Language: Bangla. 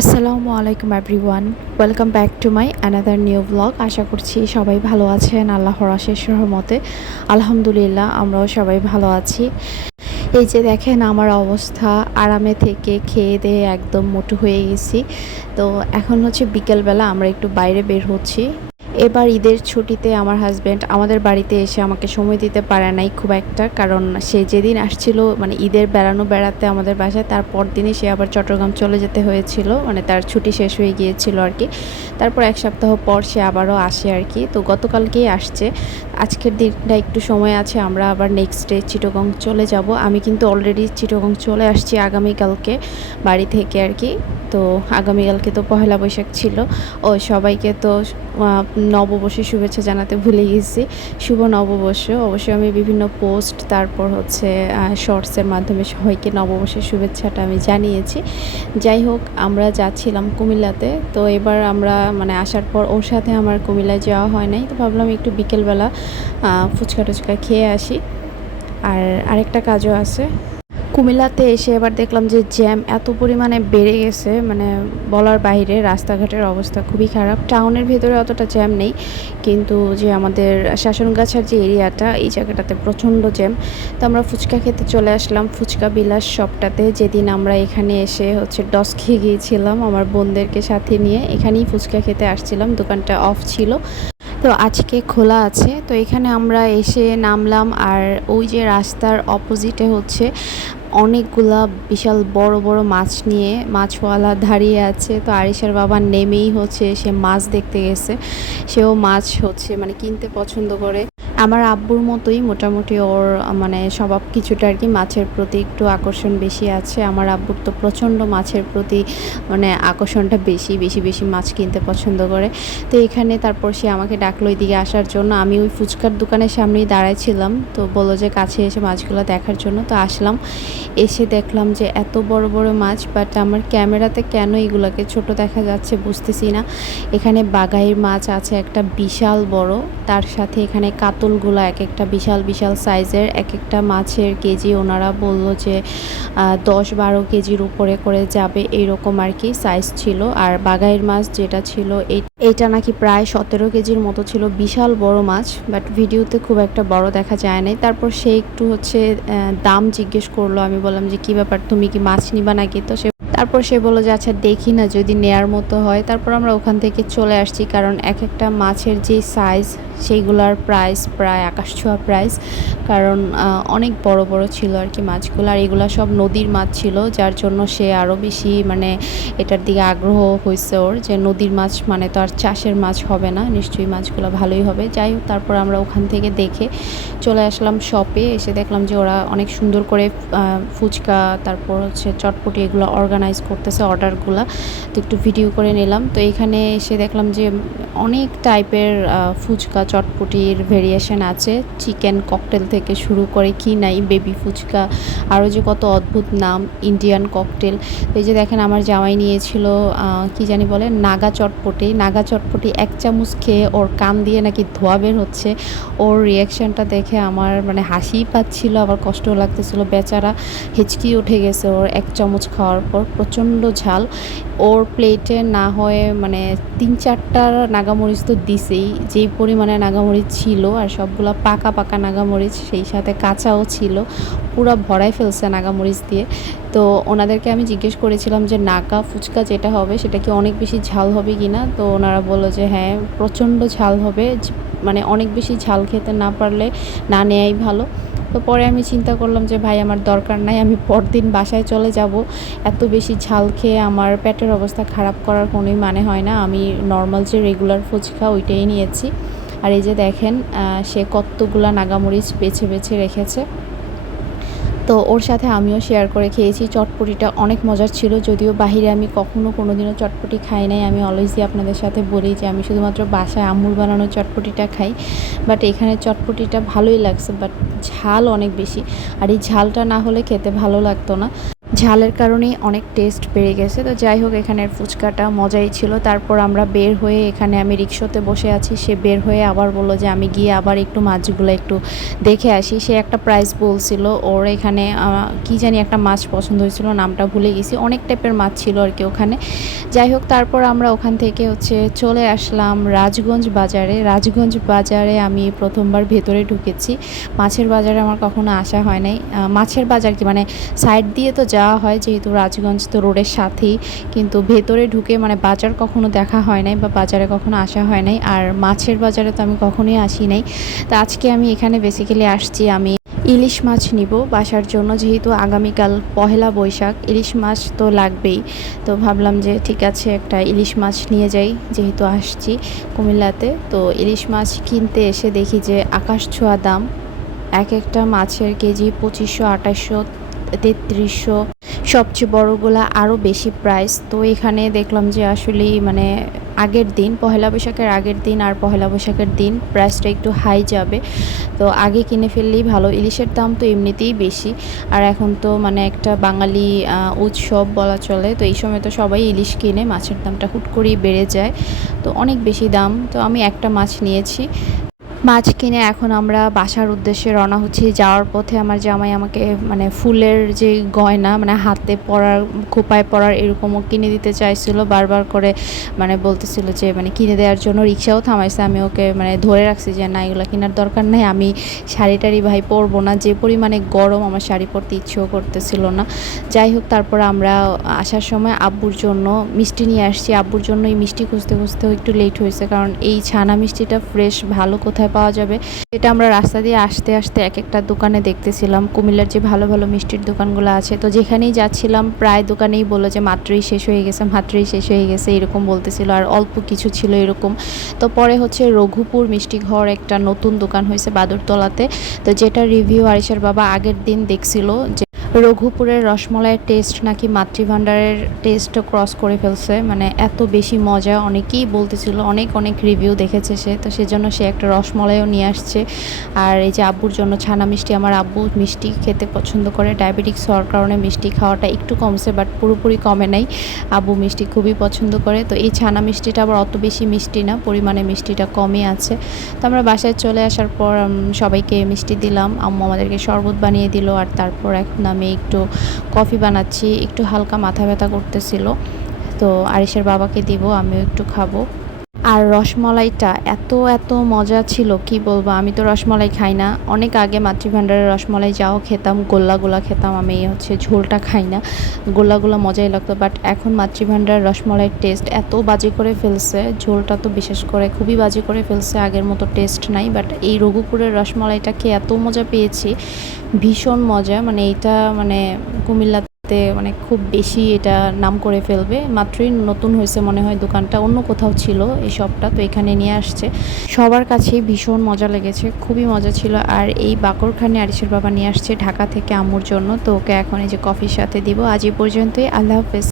আসসালামু আলাইকুম everyone welcome back to my another new blog আশা করছি সবাই ভালো আছেন, আল্লাহর আশেষ রহমতে। আলহামদুলিল্লাহ, আমরাও সবাই ভালো আছি। এই যে দেখেন আমার অবস্থা, আরামে থেকে খেয়ে দিয়ে একদম মোটু হয়ে গেছি। তো এখন হচ্ছে বিকেলবেলা আমরা একটু বাইরে বের হচ্ছি। এবার ঈদের ছুটিতে আমার হাজব্যান্ড আমাদের বাড়িতে এসে আমাকে সময় দিতে পারে নাই খুব একটা। কারণ সে যেদিন আসছিল মানে ঈদের বেড়ানো বেড়াতে আমাদের বাসায় তার পর দিনই সে আবার চট্টগ্রাম চলে যেতে হয়েছিল। মানে তার ছুটি শেষ হয়ে গিয়েছিল আর কি। তারপর এক সপ্তাহ পর সে আবারও আসে আর কি। তো গতকালকেই আসছে। আজকের দিনটা একটু সময় আছে, আমরা আবার নেক্সট ডে চিটগং চলে যাব। আমি কিন্তু অলরেডি চিটগং চলে আসছি আগামীকালকে বাড়ি থেকে আর কি। তো আগামীকালকে তো পহেলা বৈশাখ ছিল। ও সবাইকে তো নববর্ষের শুভেচ্ছা জানাতে ভুলে গেছি। শুভ নববর্ষ। অবশ্যই আমি বিভিন্ন পোস্ট, তারপর হচ্ছে শর্টসের মাধ্যমে সবাইকে নববর্ষের শুভেচ্ছাটা আমি জানিয়েছি। যাই হোক, আমরা যাচ্ছিলাম কুমিল্লাতে। তো এবার আমরা মানে আসার পর ওর সাথে আমার কুমিল্লায় যাওয়া হয় নাই। তো ভাবলাম একটু বিকেলবেলা ফুচকা টুচকা খেয়ে আসি। আর আরেকটা কাজও আছে। কুমিল্লাতে এসে এবার দেখলাম যে জ্যাম এত পরিমাণে বেড়ে গেছে মানে বলার বাইরে রাস্তাঘাটের অবস্থা খুবই খারাপ। টাউনের ভেতরে অতটা জ্যাম নেই, কিন্তু যে আমাদের শাসনগাছার যে এরিয়াটা, এই জায়গাটাতে প্রচণ্ড জ্যাম। তো আমরা ফুচকা খেতে চলে আসলাম, ফুচকা বিলাস শপটাতে। যেদিন আমরা এখানে এসে হচ্ছে ডস খেয়ে গিয়েছিলাম আমার বোনদেরকে সাথে নিয়ে, এখানেই ফুচকা খেতে আসছিলাম, দোকানটা অফ ছিল। তো আজকে খোলা আছে। তো এখানে আমরা এসে নামলাম আর ওই যে রাস্তার অপোজিটে হচ্ছে অনেকগুলা বিশাল বড় বড় মাছ নিয়ে মাছওয়ালা দাঁড়িয়ে আছে। তো আরিশার বাবা নেমেই হচ্ছে, সে মাছ দেখতে গেছে। সেও মাছ হচ্ছে মানে কিনতে পছন্দ করে। আমার আব্বুর মতোই মোটামুটি ওর মানে স্বভাব কিছুটা আর কি মাছের প্রতি একটু আকর্ষণ বেশি আছে। আমার আব্বুর তো প্রচণ্ড মাছের প্রতি মানে আকর্ষণটা বেশি বেশি বেশি মাছ কিনতে পছন্দ করে। তো এখানে তারপর সে আমাকে ডাকলো এদিকে আসার জন্য। আমি ওই ফুচকার দোকানের সামনেই দাঁড়াইছিলাম। তো বলল যে কাছে এসে মাছগুলো দেখার জন্য। তো আসলাম। এসে দেখলাম যে এত বড় বড় মাছ বাট আমার ক্যামেরাতে কেন এগুলোকে ছোট দেখা যাচ্ছে বুঝতেছি না। এখানে বাগাইয়ের মাছ আছে, একটা বিশাল বড়। তার সাথে এখানে কাতলগুলো এক একটা বিশাল বিশাল সাইজের এক একটা মাছের কেজি। ওনারা বলল যে দশ বারো কেজির উপরে করে যাবে। এইরকম আর কি সাইজ ছিল। আর বাগাইয়ের মাছ যেটা ছিল, এই, এইটা নাকি প্রায় সতেরো কেজির মতো ছিল। বিশাল বড় মাছ বাট ভিডিওতে খুব একটা বড় দেখা যায় নাই। তারপর সে একটু হচ্ছে দাম জিজ্ঞেস করল। আমি বললাম যে, কী ব্যাপার? তুমি কি মাছ নিবা নাকি? তো সে, তারপর সে বলল যে আচ্ছা দেখি না। যদি নেয়ার মতো হয়, তারপর আমরা ওখান থেকে চলে আসছি। কারণ এক একটা মাছের যে সাইজ সেইগুলার প্রাইস প্রায় আকাশ ছোঁয়া প্রাইস কারণ অনেক বড় বড় ছিল আর কি মাছগুলো, আর এগুলো সব নদীর মাছ ছিল, যার জন্য সে আরও বেশি মানে এটার দিকে আগ্রহ হয়েছে ওর যে নদীর মাছ মানে তো আর চাষের মাছ হবে না, নিশ্চয়ই মাছগুলো ভালোই হবে। যাই হোক, তারপর আমরা ওখান থেকে দেখে চলে আসলাম শপে এসে দেখলাম যে ওরা অনেক সুন্দর করে ফুচকা, তারপর হচ্ছে চটপটি এগুলো অর্গানাইজ করতেছে অর্ডারগুলো তো একটু ভিডিও করে নিলাম। তো এখানে এসে দেখলাম যে অনেক টাইপের ফুচকা চটপটির ভেরিয়েশন আছে। চিকেন ককটেল থেকে শুরু করে কি নাই বেবি ফুচকা, আরও যে কত অদ্ভুত নাম ইন্ডিয়ান ককটেল এই যে দেখেন আমার জামাই নিয়েছিল কি জানি বলে, নাগা চটপটি। নাগা চটপটি এক চামচ খেয়ে ওর কান দিয়ে নাকি ধোয়া বের হচ্ছে। ওর রিয়াকশনটা দেখে আমার মানে হাসিই পাচ্ছিল, আবার কষ্টও লাগতেছিল। বেচারা হেঁচকি উঠে গেছে ওর এক চামচ খাওয়ার পর, প্রচণ্ড ঝাল। ওর প্লেটে না হয় মানে তিন চারটার নাগামরিচ তো দিছেই। যেই পরিমাণে নাগামরিচ ছিল আর সবগুলা পাকা পাকা নাগামরিচ, সেই সাথে কাঁচাও ছিল। পুরো ভরাই ফেলছে নাগামরিচ দিয়ে। তো ওনাদেরকে আমি জিজ্ঞেস করেছিলাম যে, নাকা ফুচকা যেটা হবে, সেটা কি অনেক বেশি ঝাল হবে কি না? তো ওনারা বলল যে হ্যাঁ প্রচণ্ড ঝাল হবে। মানে অনেক বেশি ঝাল খেতে না পারলে না নেয়াই ভালো। তো পরে আমি চিন্তা করলাম যে, ভাই, আমার দরকার নাই, আমি পরদিন বাসায় চলে যাব। এত বেশি ঝাল খেয়ে আমার পেটের অবস্থা খারাপ করার কোনোই মানে হয় না। আমি নর্মাল যে রেগুলার ফুচকা, ওইটাই নিয়েছি। আর এই যে দেখেন সে কতগুলা নাগামরিচ বেছে বেছে রেখেছে। তো ওর সাথে আমিও শেয়ার করে খেয়েছি। চটপটিটা অনেক মজার ছিল, যদিও বাহিরে আমি কখনো কোনো দিনও চটপটি খাই নাই। আমি অলওয়েজই আপনাদের সাথে বলি যে, আমি শুধুমাত্র বাসায় আমুল বানানো চটপটিটা খাই। বাট এখানে চটপটিটা ভালোই লাগছে বাট ঝাল অনেক বেশি। আর এই ঝালটা না হলে খেতে ভালো লাগতো না। ঝালের কারণেই অনেক টেস্ট বেড়ে গেছে। তো যাই হোক, এখানের ফুচকাটা মজাই ছিল। তারপর আমরা বের হয়ে এখানে আমি রিক্সাতে বসে আছি। সে বের হয়ে আবার বলল যে, আমি গিয়ে আবার একটু মাছগুলো একটু দেখে আসি। সে একটা প্রাইস বলছিল। ওর এখানে কি জানি একটা মাছ পছন্দ হয়েছিল, নামটা ভুলে গেছি। অনেক টাইপের মাছ ছিল আর কি ওখানে। যাই হোক, তারপর আমরা ওখান থেকে হচ্ছে চলে আসলাম রাজগঞ্জ বাজারে। রাজগঞ্জ বাজারে আমি প্রথমবার ভেতরে ঢুকেছি। মাছের বাজারে আমার কখনো আসা হয় নাই। মাছের বাজার কি মানে সাইড দিয়ে তো যাওয়া হয়, যেহেতু রাজগঞ্জ তো রোডের সাথেই। কিন্তু ভেতরে ঢুকে মানে বাজার কখনো দেখা হয় নাই বা বাজারে কখনো আসা হয় নাই। আর মাছের বাজারে তো আমি কখনোই আসি নাই। তো আজকে আমি এখানে বেসিক্যালি আসছি। আমি ইলিশ মাছ নিব বাসার জন্য, যেহেতু আগামীকাল পহেলা বৈশাখ। ইলিশ মাছ তো লাগবেই। তো ভাবলাম যে ঠিক আছে, একটা ইলিশ মাছ নিয়ে যাই, যেহেতু আসছি কুমিল্লাতে। তো ইলিশ মাছ কিনতে এসে দেখি যে আকাশ ছোঁয়া দাম। এক একটা মাছের কেজি পঁচিশশো, আঠাশশো তেত্রিশশো। সবচেয়ে বড়গুলা আরও বেশি প্রাইস তো এখানে দেখলাম যে আসলেই মানে আগের দিন, পহেলা বৈশাখের আগের দিন আর পহেলা বৈশাখের দিন প্রাইসটা একটু হাই যাবে। তো আগে কিনে ফেললেই ভালো। ইলিশের দাম তো এমনিতেই বেশি। আর এখন তো মানে একটা বাঙালি উৎসব বলা চলে। তো এই সময় তো সবাই ইলিশ কিনে, মাছের দামটা হুট করেই বেড়ে যায়। তো অনেক বেশি দাম। তো আমি একটা মাছ নিয়েছি। মাছ কিনে এখন আমরা বাসার উদ্দেশ্যে রওনা হচ্ছি। যাওয়ার পথে আমার জামাই আমাকে মানে ফুলের যে গয়না মানে হাতে পরার, খোপায় পরার এরকমও কিনে দিতে চাইছিল। বারবার করে মানে বলতেছিল যে মানে কিনে দেওয়ার জন্য রিক্সাও থামাইছে। আমি ওকে মানে ধরে রাখছি যে, না, এগুলো কেনার দরকার নেই। আমি শাড়ি টাড়ি ভাই পরবো না। যে পরিমাণে গরম আমার শাড়ি পরতে ইচ্ছেও করতেছিল না। যাই হোক, তারপর আমরা আসার সময় আব্বুর জন্য মিষ্টি নিয়ে আসছি। আব্বুর জন্য এই মিষ্টি খুঁজতে খুঁজতেও একটু লেট হয়েছে। কারণ এই ছানা মিষ্টিটা ফ্রেশ ভালো কোথায় পাওয়া যাবে। এটা আমরা রাস্তা দিয়ে আসতে আসতে এক একটা দোকানে দেখতেছিলাম। কুমিল্লার যে ভালো ভালো মিষ্টির দোকানগুলো আছে। তো যেখানেই যাচ্ছিলাম, প্রায় দোকানেই বলল যে, মাত্রই শেষ হয়ে গেছে, মাত্রই শেষ হয়ে গেছে, এরকম বলতেছিল। আর অল্প কিছু ছিল এরকম। তো পরে হচ্ছে রঘুপুর মিষ্টি ঘর একটা নতুন দোকান হয়েছে বাদুরতলাতে। তো যেটা রিভিউ আরিশার বাবা আগের দিন দেখছিল যে রঘুপুরের রসমলাইয়ের টেস্ট নাকি মাতৃভাণ্ডারের টেস্ট ক্রস করে ফেলছে। মানে এত বেশি মজা, অনেকেই বলতেছিল, অনেক অনেক রিভিউ দেখেছে সে। তো সেজন্য সে একটা রসমলাইও নিয়ে আসছে। আর এই যে আব্বুর জন্য ছানা মিষ্টি, আমার আব্বু মিষ্টি খেতে পছন্দ করে। ডায়াবেটিক্স হওয়ার কারণে মিষ্টি খাওয়াটা একটু কমছে বাট পুরোপুরি কমে নাই। আব্বু মিষ্টি খুবই পছন্দ করে। তো এই ছানা মিষ্টিটা আবার অত বেশি মিষ্টি না, পরিমাণে মিষ্টিটা কমই আছে। তো আমরা বাসায় চলে আসার পর সবাইকে মিষ্টি দিলাম। আম্মু আমাদেরকে শরবত বানিয়ে দিল, আর তারপর এক এখন আমি একটু কফি বানাচ্ছি, একটু হালকা মাথা ব্যথা করতেছিল। তো আরিসের বাবাকে দিব, আমিও একটু খাব। আর রসমলাইটা এত এত মজা ছিল, কি বলব? আমি তো রসমলাই খাই না। অনেক আগে মাতৃভাণ্ডারের রসমলাই যাও খেতাম গোল্লাগুলা খেতাম, আমি হচ্ছে ঝোলটা খাই না। গোল্লাগুলো মজাই লাগতো বাট এখন মাতৃভাণ্ডারের রসমলাইয়ের টেস্ট এত বাজে করে ফেলছে, ঝোলটা তো বিশেষ করে খুবই বাজে করে ফেলছে, আগের মতো টেস্ট নাই বাট এই রঘুপুরের রসমলাইটা খেয়ে এত মজা পেয়েছি, ভীষণ মজা মানে এটা মানে কুমিল্লাতে মানে খুব বেশি এটা নাম করে ফেলবে। মাত্রই নতুন হয়েছে মনে হয় দোকানটা, অন্য কোথাও ছিল এই শপটা তো এখানে নিয়ে আসছে। সবার কাছেই ভীষণ মজা লেগেছে, খুবই মজা ছিল। আর এই বাকরখানে আরিসের বাবা নিয়ে আসছে ঢাকা থেকে আমুর জন্য, তো ওকে এখন এই যে কফির সাথে দিব। আজ এই পর্যন্তই, আল্লাহ হাফেজ।